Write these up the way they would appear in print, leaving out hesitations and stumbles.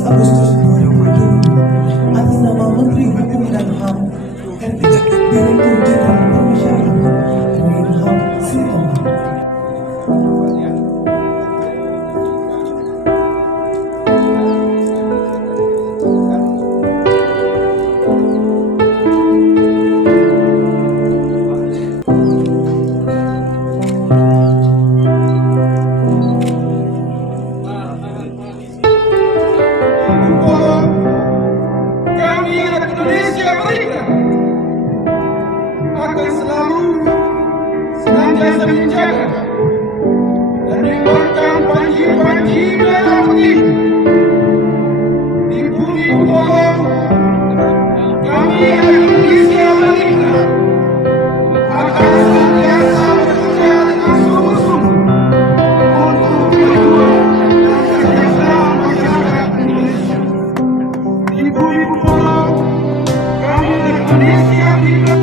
Agustus 2020 atas nama Menteri Hukum dan HAM RI Direktur Jenderal Permasyarakatan Kemenhan Sintong. Indonesia Merdeka akan selalu senantiasa menjaga dan mengemban panji-panji merah putih di bumi Pulau. Kami Indonesia Merdeka akan senantiasa bekerja dengan sungguh-sungguh untuk kemajuan dan kesejahteraan masyarakat Indonesia di bumi Pulau. Indonesia Merdeka.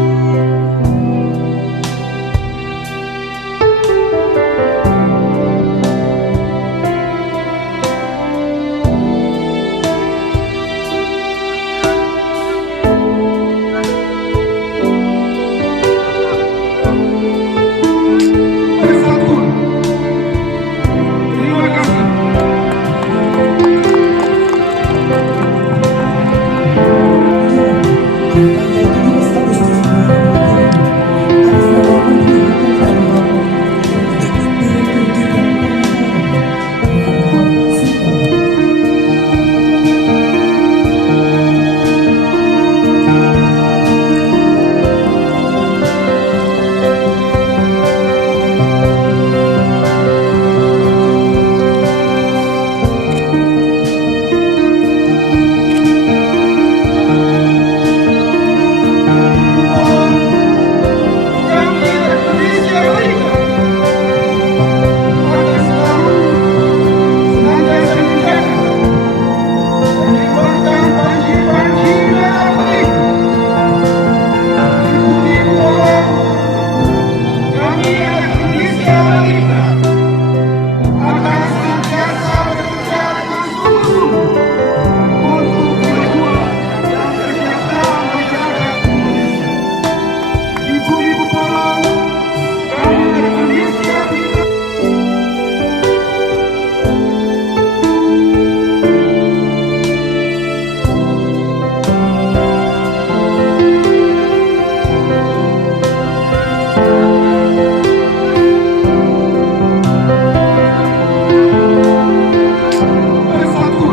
Bersatu.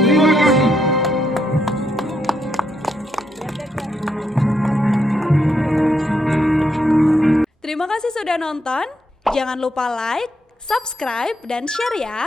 Terima kasih. Terima kasih sudah nonton. Jangan lupa like, subscribe, dan share ya.